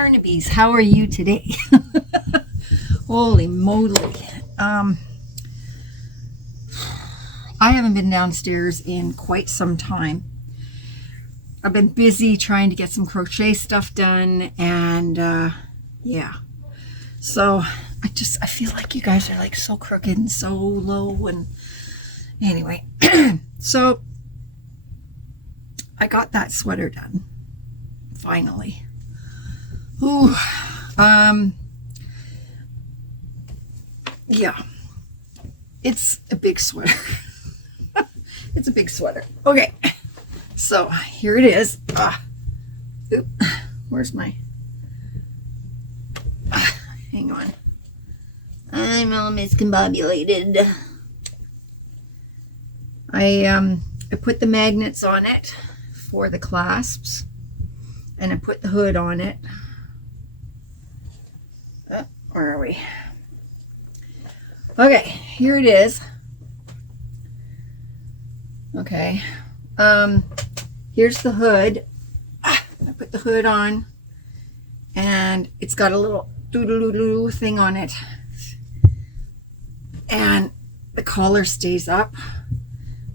Yarnabies, how are you today? Holy moly. I haven't been downstairs in quite some time. I've been busy trying to get some crochet stuff done, and yeah. So I feel like you guys are like so crooked and so low, and anyway. So I got that sweater done finally. Ooh, yeah, it's a big sweater. It's a big sweater. Okay, so here it is. Oop, where's my, hang on. I'm all miscombobulated. I put the magnets on it for the clasps, and I put the hood on it. Where are we? Okay, here it is. Okay, here's the hood. I put the hood on, and it's got a little doodle-doo thing on it, and the collar stays up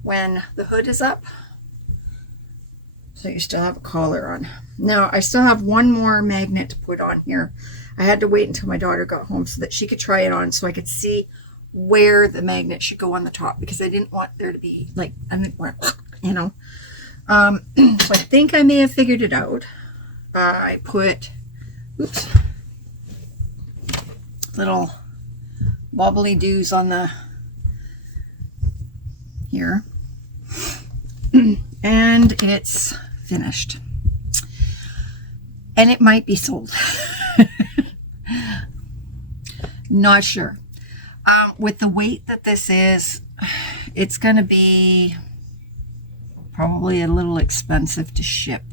when the hood is up, so you still have a collar on. Now I still have one more magnet to put on here. I had to wait until my daughter got home so that she could try it on, so I could see where the magnet should go on the top, because I didn't want there to be like, I didn't want, you know. So I think I may have figured it out. I put, oops, little bobbly doos on the, here, and it's finished, and it might be sold. Not sure. With the weight that this is, it's going to be probably a little expensive to ship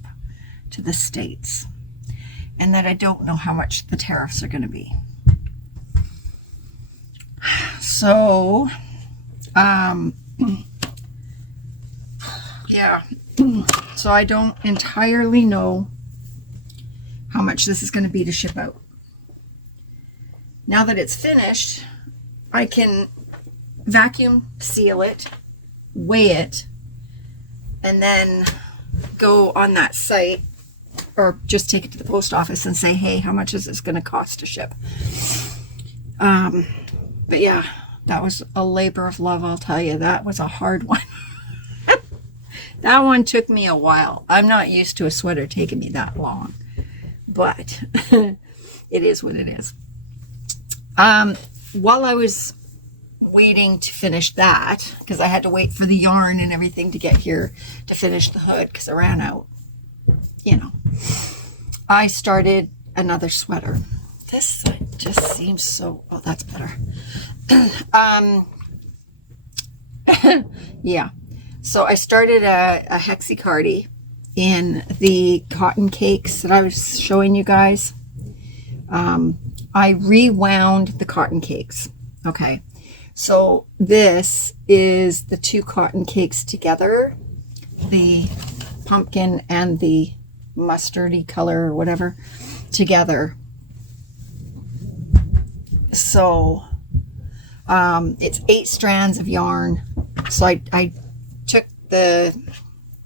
to the States, and that I don't know how much the tariffs are going to be. So, yeah, so I don't entirely know how much this is going to be to ship out. Now that it's finished, I can vacuum seal it, weigh it, and then go on that site, or just take it to the post office and say, hey, how much is this going to cost to ship? But yeah, that was a labor of love, I'll tell you. That was a hard one. That one took me a while. I'm not used to a sweater taking me that long, but it is what it is. While I was waiting to finish that, because I had to wait for the yarn and everything to get here to finish the hood because I ran out, you know, I started another sweater. This just seems so, oh, that's better. Yeah, so I started a hexi-cardi in the cotton cakes that I was showing you guys. I rewound the cotton cakes. Okay, so this is the two cotton cakes together, the pumpkin and the mustardy color or whatever together. So it's 8 strands of yarn. So I took the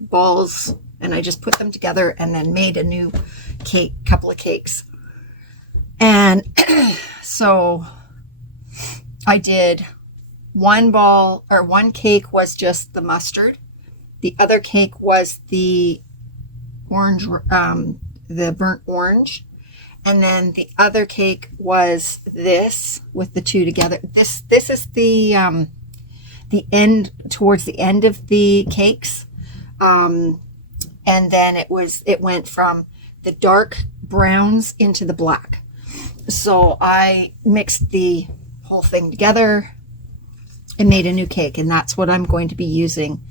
balls and I just put them together and then made a new cake, couple of cakes. And so I did one ball, or one cake was just the mustard. The other cake was the orange, the burnt orange. And then the other cake was this with the two together. This is the end, towards the end of the cakes. And then it went from the dark browns into the black. So I mixed the whole thing together and made a new cake, and that's what I'm going to be using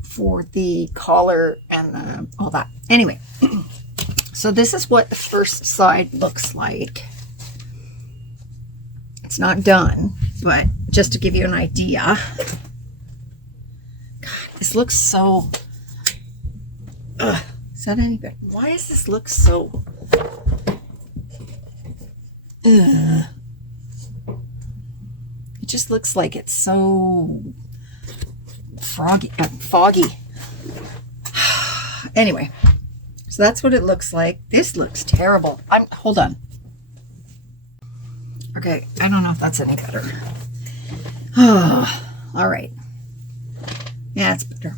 for the collar and all that. Anyway, so this is what the first side looks like. It's not done, but just to give you an idea. God, this looks so... Is that any better? Why does this look so... Ugh. It just looks like it's so foggy. Anyway, so that's what it looks like. This looks terrible. Hold on. Okay, I don't know if that's any better. Oh, all right. Yeah, it's better.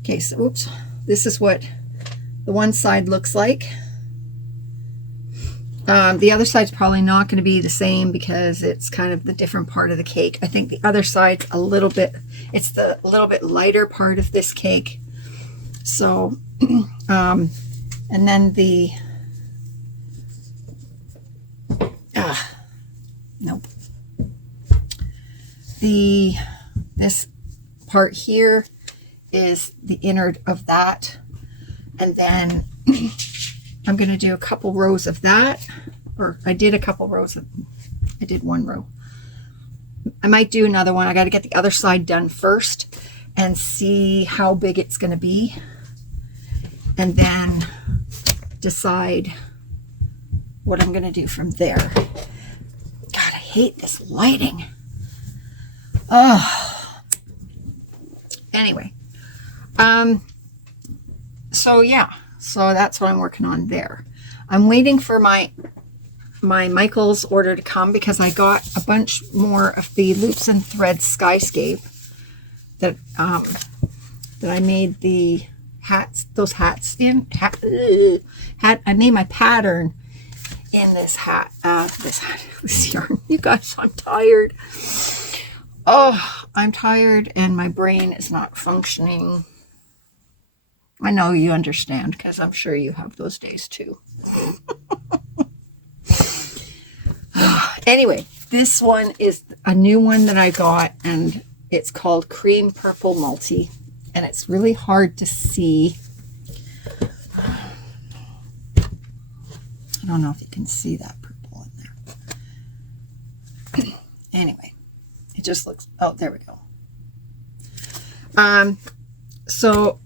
Okay, so oops. This is what the one side looks like. The other side's probably not going to be the same because it's kind of the different part of the cake. I think the other side's a little bit, it's the little bit lighter part of this cake. So, and then the, nope. This part here is the innard of that. And then I'm going to do a couple rows of that, or I did a couple rows of, I did one row. I might do another one. I got to get the other side done first and see how big it's going to be, and then decide what I'm going to do from there. God, I hate this lighting. Oh. Anyway. So yeah. So that's what I'm working on there. I'm waiting for my Michael's order to come because I got a bunch more of the loops and threads skyscape that I made the hats, those hats in. I made my pattern in this hat, this yarn. You guys, I'm tired. Oh, I'm tired and my brain is not functioning. I know you understand because I'm sure you have those days too. Anyway, this one is a new one that I got, and it's called Cream Purple Multi, and it's really hard to see. I don't know if you can see that purple in there. Anyway, it just looks, oh, there we go. So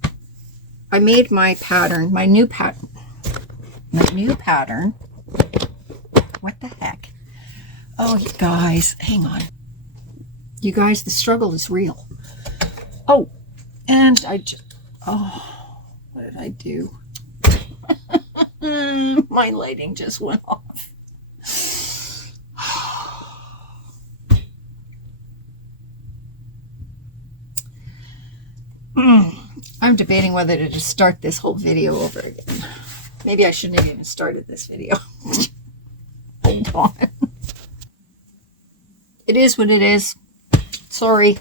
I made my pattern, my new pattern. What the heck? Oh, you guys, hang on. You guys, the struggle is real. Oh, and what did I do? My lighting just went off. I'm debating whether to just start this whole video over again. Maybe I shouldn't have even started this video. Hold on. It is what it is. Sorry.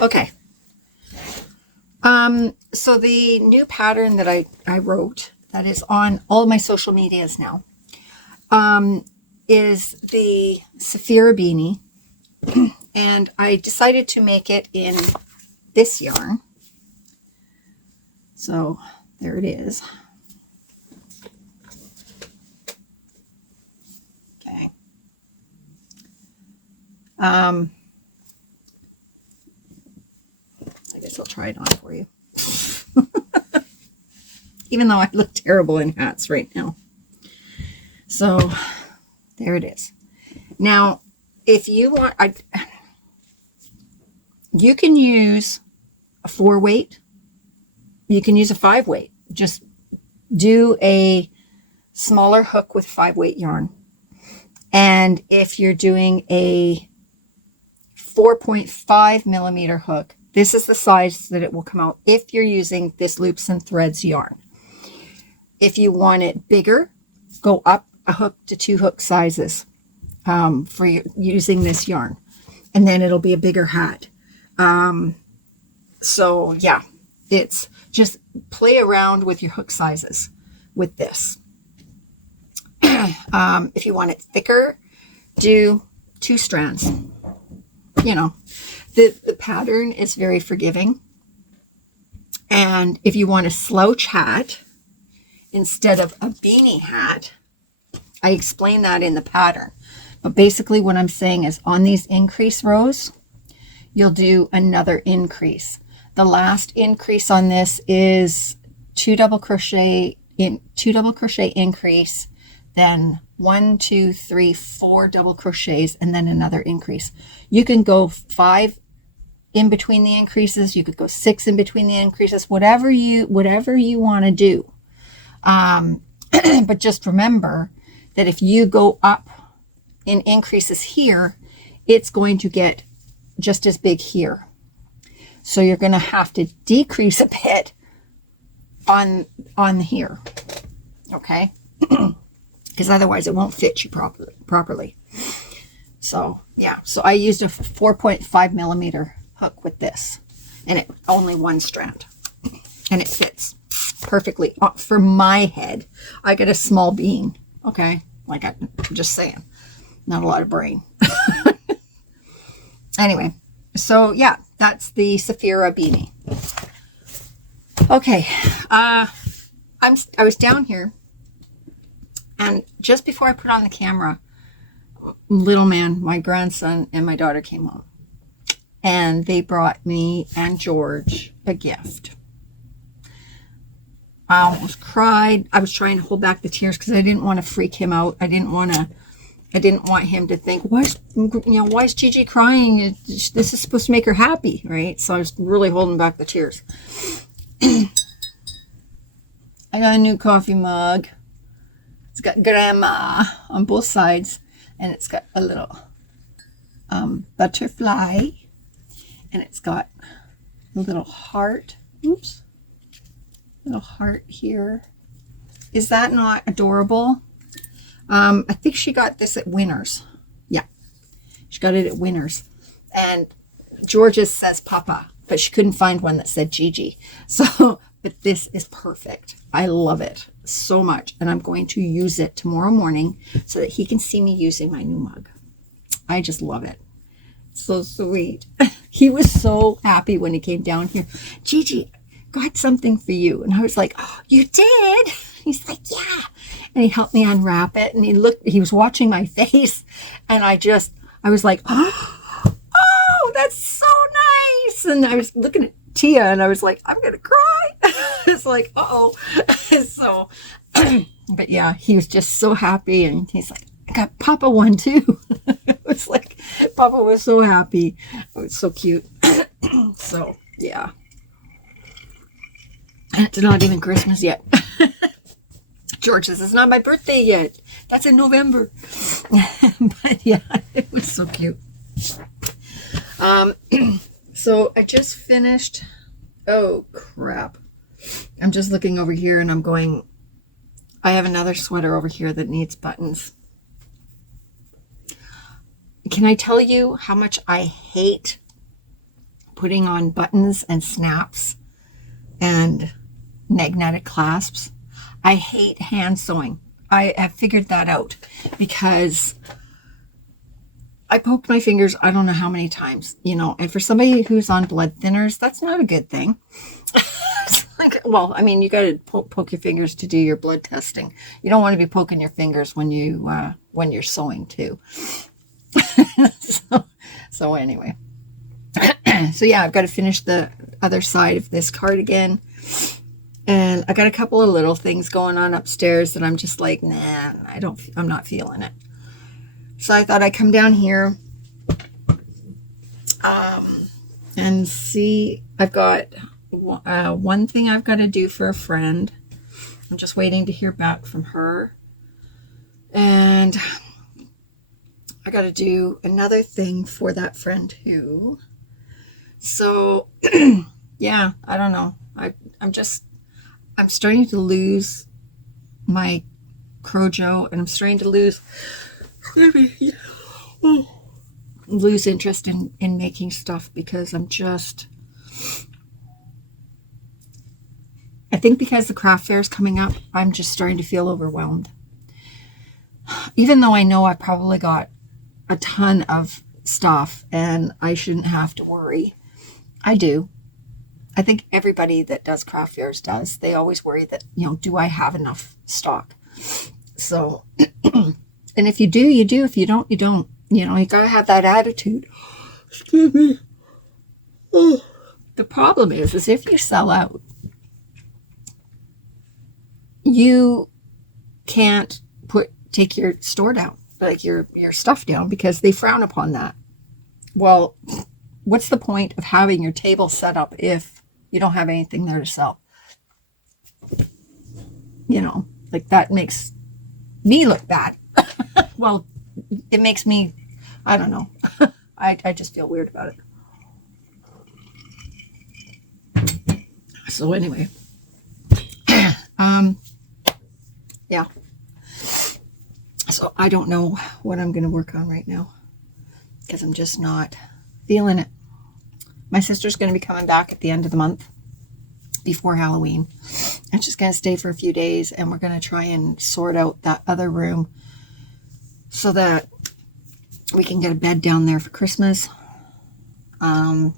Okay. So the new pattern that I wrote, that is on all of my social medias now, is the Saphira beanie. And I decided to make it in this yarn. So there it is. Okay. I guess I'll try it on for you. Even though I look terrible in hats right now. So there it is. Now, if you want, you can use a 4-weight. You can use a 5-weight. Just do a smaller hook with 5-weight yarn. And if you're doing a 4.5 millimeter hook, this is the size that it will come out if you're using this Loops and Threads yarn. If you want it bigger, go up a hook to 2 hook sizes for using this yarn. And then it'll be a bigger hat. So yeah, it's just play around with your hook sizes with this. If you want it thicker, do 2 strands. You know, the pattern is very forgiving. And if you want a slouch hat instead of a beanie hat, I explain that in the pattern. But basically what I'm saying is on these increase rows, you'll do another increase. The last increase on this is 2 double crochet increase, then 1, 2, 3, 4 double crochets, and then another increase. You can go 5 in between the increases. You could go 6 in between the increases, whatever you want to do. But just remember that if you go up in increases here, it's going to get just as big here. So you're going to have to decrease a bit on here. Okay? Because otherwise it won't fit you properly. So, yeah. So I used a 4.5 millimeter hook with this. And it only one strand. And it fits perfectly. For my head, I got a small bean. Okay? Like I'm just saying. Not a lot of brain. Anyway. So, yeah. That's the Saphira beanie. Okay. I was down here. And just before I put on the camera, little man, my grandson and my daughter came home. And they brought me and George a gift. I almost cried. I was trying to hold back the tears because I didn't want to freak him out. I didn't want him to think, why is Gigi crying? This is supposed to make her happy, right? So I was really holding back the tears. I got a new coffee mug. It's got grandma on both sides, and it's got a little butterfly, and it's got a little heart. Oops. Little heart here. Is that not adorable? I think she got this at Winners. Yeah, she got it at Winners. And George's says Papa, but she couldn't find one that said Gigi. So, but this is perfect. I love it so much. And I'm going to use it tomorrow morning so that he can see me using my new mug. I just love it. So sweet. He was so happy when he came down here. Gigi, got something for you. And I was like, oh, you did? He's like, yeah. And he helped me unwrap it. And he was watching my face. And I was like, oh, that's so nice. And I was looking at Tia and I was like, I'm going to cry. It's like, uh-oh. So, but yeah, he was just so happy. And he's like, I got Papa one too. It was like, Papa was so happy. It was so cute. So, yeah. And it's not even Christmas yet. George says, it's not my birthday yet. That's in November. But yeah, it was so cute. So I just finished. Oh, crap. I'm just looking over here and I'm going, I have another sweater over here that needs buttons. Can I tell you how much I hate putting on buttons and snaps and magnetic clasps? I hate hand sewing. I have figured that out because I poked my fingers I don't know how many times, and for somebody who's on blood thinners, that's not a good thing. Well, I mean, you got to poke your fingers to do your blood testing. You don't want to be poking your fingers when you're sewing too. So anyway. So yeah, I've got to finish the other side of this cardigan. And I got a couple of little things going on upstairs that I'm just like, nah, I'm not feeling it. So I thought I'd come down here and see. I've got one thing I've got to do for a friend. I'm just waiting to hear back from her. And I got to do another thing for that friend too. So, yeah, I don't know. I'm starting to lose my Crochet, and I'm starting to lose interest in making stuff because I think because the craft fair is coming up, I'm just starting to feel overwhelmed. Even though I know I probably got a ton of stuff and I shouldn't have to worry. I do. I think everybody that does craft fairs does. They always worry that, do I have enough stock? So, and if you do, you do. If you don't, you don't. You got to have that attitude. Excuse me. Oh. The problem is if you sell out, you can't put take your store down, like your stuff down, because they frown upon that. Well, what's the point of having your table set up if you don't have anything there to sell? You know, like that makes me look bad. Well, it makes me, I don't know. I just feel weird about it. So anyway, yeah. So I don't know what I'm going to work on right now because I'm just not feeling it. My sister's going to be coming back at the end of the month before Halloween. I'm just going to stay for a few days, and we're going to try and sort out that other room so that we can get a bed down there for Christmas. I've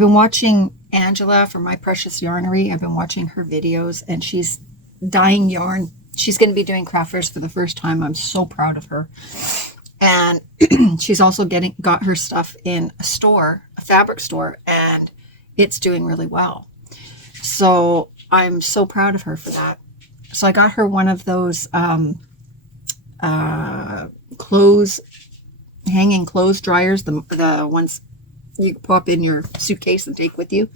been watching Angela from My Precious Yarnery. I've been watching her videos, and she's dyeing yarn. She's going to be doing craft fairs for the first time. I'm so proud of her. And she's also got her stuff in a store, a fabric store, and it's doing really well. So I'm so proud of her for that. So I got her one of those hanging clothes dryers, the ones you pop in your suitcase and take with you.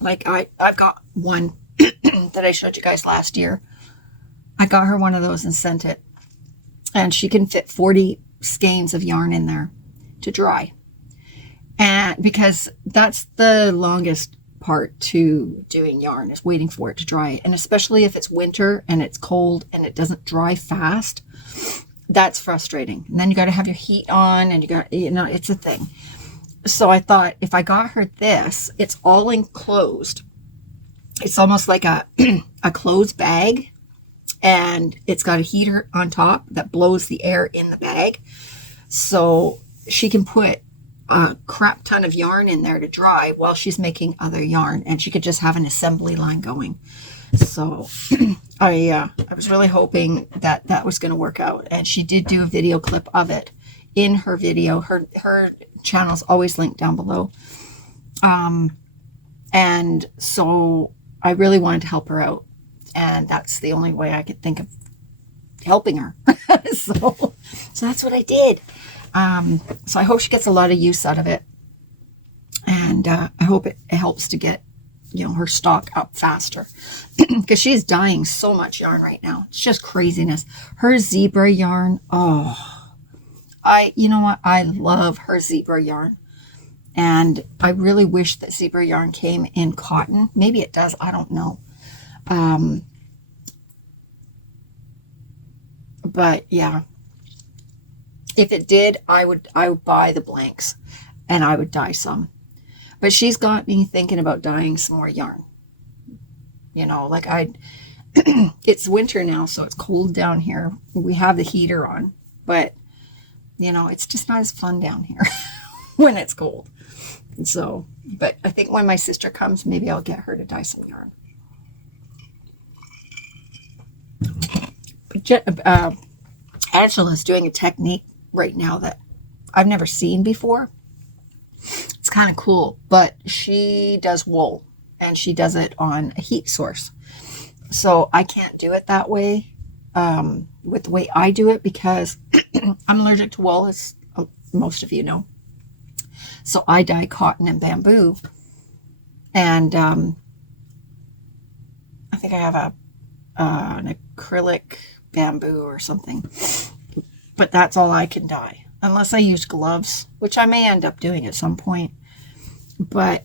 Like I've got one that I showed you guys last year. I got her one of those and sent it. And she can fit 40 skeins of yarn in there to dry. And because that's the longest part to doing yarn, is waiting for it to dry. And especially if it's winter and it's cold and it doesn't dry fast, that's frustrating. And then you got to have your heat on, and it's a thing. So I thought, if I got her this, it's all enclosed. It's almost like a clothes bag, and it's got a heater on top that blows the air in the bag. So she can put a crap ton of yarn in there to dry while she's making other yarn, and she could just have an assembly line going. So I was really hoping that was going to work out, and she did do a video clip of it in her video. Her channel's always linked down below. And so I really wanted to help her out, and that's the only way I could think of helping her. So that's what I did. So I hope she gets a lot of use out of it, and I hope it helps to get her stock up faster, because she's dyeing so much yarn right now. It's just craziness. Her zebra yarn, you know what? I love her zebra yarn, and I really wish that zebra yarn came in cotton. Maybe it does. I don't know. But yeah, if it did, I would buy the blanks and I would dye some. But she's got me thinking about dyeing some more yarn. It's winter now, so it's cold down here. We have the heater on, but it's just not as fun down here when it's cold. So, but I think when my sister comes, maybe I'll get her to dye some yarn. Angela's doing a technique right now that I've never seen before. It's kind of cool, but she does wool, and she does it on a heat source. So I can't do it that way, with the way I do it, because I'm allergic to wool, as most of you know. So I dye cotton and bamboo, and I think I have an acrylic bamboo or something, but that's all I can dye, unless I use gloves, which I may end up doing at some point. But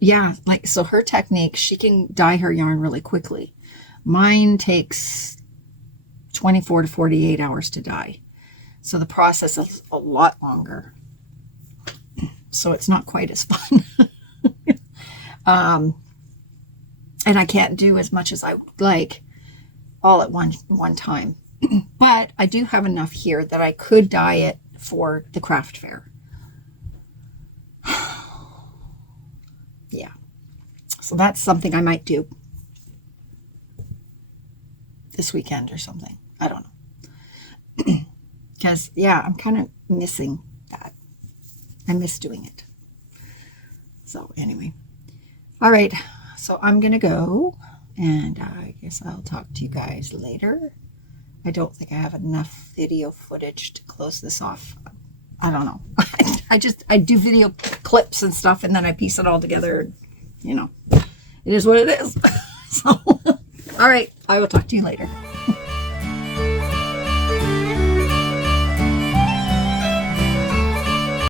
yeah, so her technique, she can dye her yarn really quickly. Mine takes 24 to 48 hours to dye, so the process is a lot longer, so it's not quite as fun. And I can't do as much as I would like all at one time. But I do have enough here that I could dye it for the craft fair. Yeah. So that's something I might do this weekend or something. I don't know. Because, yeah, I'm kind of missing that. I miss doing it. So anyway. All right. So I'm going to go, and I guess I'll talk to you guys later. I don't think I have enough video footage to close this off. I don't know. I do video clips and stuff, and then I piece it all together. You know, it is what it is. So, all right, I will talk to you later.